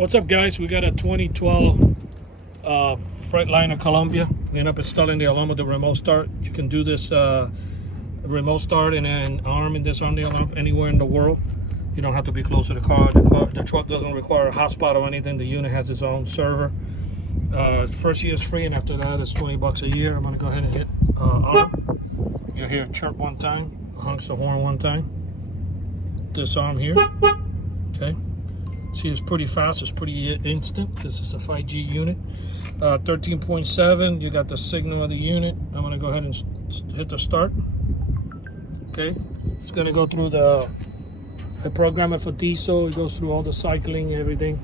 What's up, guys? We got a 2012 freightliner Columbia. We end up installing the alarm with the remote start. You can do this remote start and then arm and disarm the alarm anywhere in the world. You don't have to be close to the car. The truck doesn't require a hotspot or anything. The unit has its own server. First year is free, and after that it's 20 bucks a year. I'm gonna go ahead and hit arm. You'll hear a chirp one time, honks the horn one time. Disarm here. Okay. See, it's pretty fast. It's pretty instant. This is a 5G unit. 13.7. You got the signal of the unit. I'm gonna go ahead and hit the start. Okay. It's gonna go through I program it for diesel. It goes through all the cycling, everything.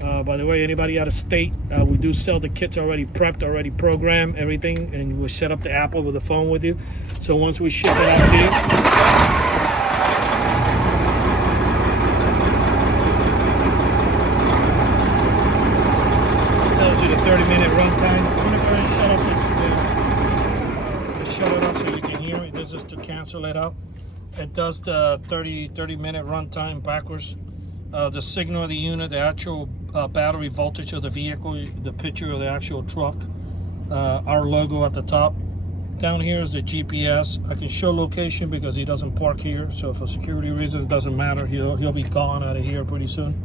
By the way, anybody out of state, we do sell the kits already prepped, already programmed, everything, and we set up the Apple with the phone with you. So once we ship it out to you, the 30-minute runtime. I'm gonna go ahead and shut it off so you can hear it. This is to cancel it out. It does the 30-minute runtime backwards. The signal of the unit, the actual battery voltage of the vehicle, the picture of the actual truck, our logo at the top. Down here is the GPS. I can show location because he doesn't park here, so for security reasons it doesn't matter. He'll be gone out of here pretty soon.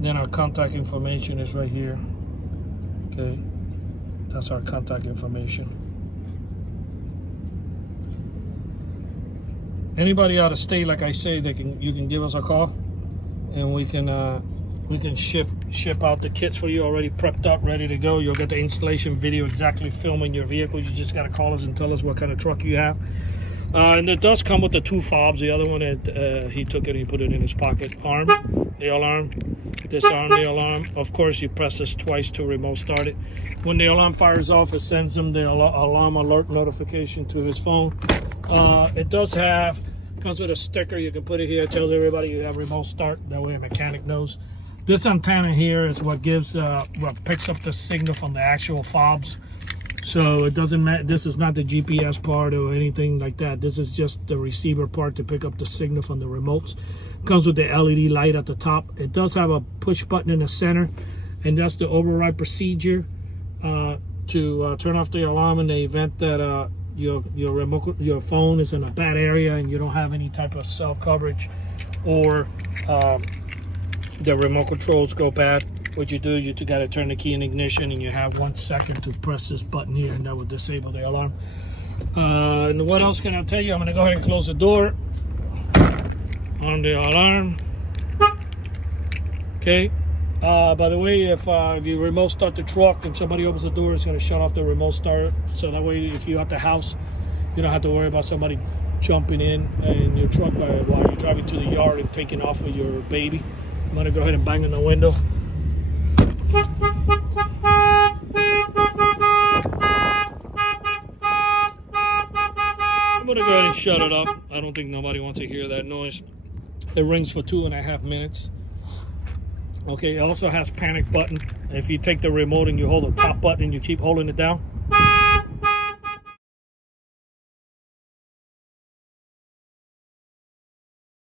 Then our contact information is right here. Okay, that's our contact information. Anybody out of state, like I say, you can give us a call, and we can ship out the kits for you already prepped up, ready to go. You'll get the installation video exactly filming your vehicle. You just gotta call us and tell us what kind of truck you have. And it does come with the two fobs. The other one, he took it and he put it in his pocket. Arm the alarm, disarm the alarm. Of course, you press this twice to remote start it. When the alarm fires off, it sends him the alarm alert notification to his phone. It comes with a sticker. You can put it here. It tells everybody you have remote start. That way a mechanic knows. This antenna here is what picks up the signal from the actual fobs. So it doesn't matter. This is not the GPS part or anything like that. This is just the receiver part to pick up the signal from the remotes. Comes with the LED light at the top. It does have a push button in the center, and that's the override procedure to turn off the alarm in the event that your phone is in a bad area and you don't have any type of cell coverage, or the remote controls go bad. What you do, you got to turn the key in ignition, and you have 1 second to press this button here, and that will disable the alarm. And what else can I tell you? I'm going to go ahead and close the door on the alarm. Okay. By the way, if you remote start the truck and somebody opens the door, it's going to shut off the remote start. So that way, if you're at the house, you don't have to worry about somebody jumping in your truck while you're driving to the yard and taking off with your baby. I'm going to go ahead and bang on the window. I'm gonna go ahead and shut it up. I don't think nobody wants to hear that noise. It rings for 2.5 minutes. Okay, it also has panic button. If you take the remote and you hold the top button and you keep holding it down,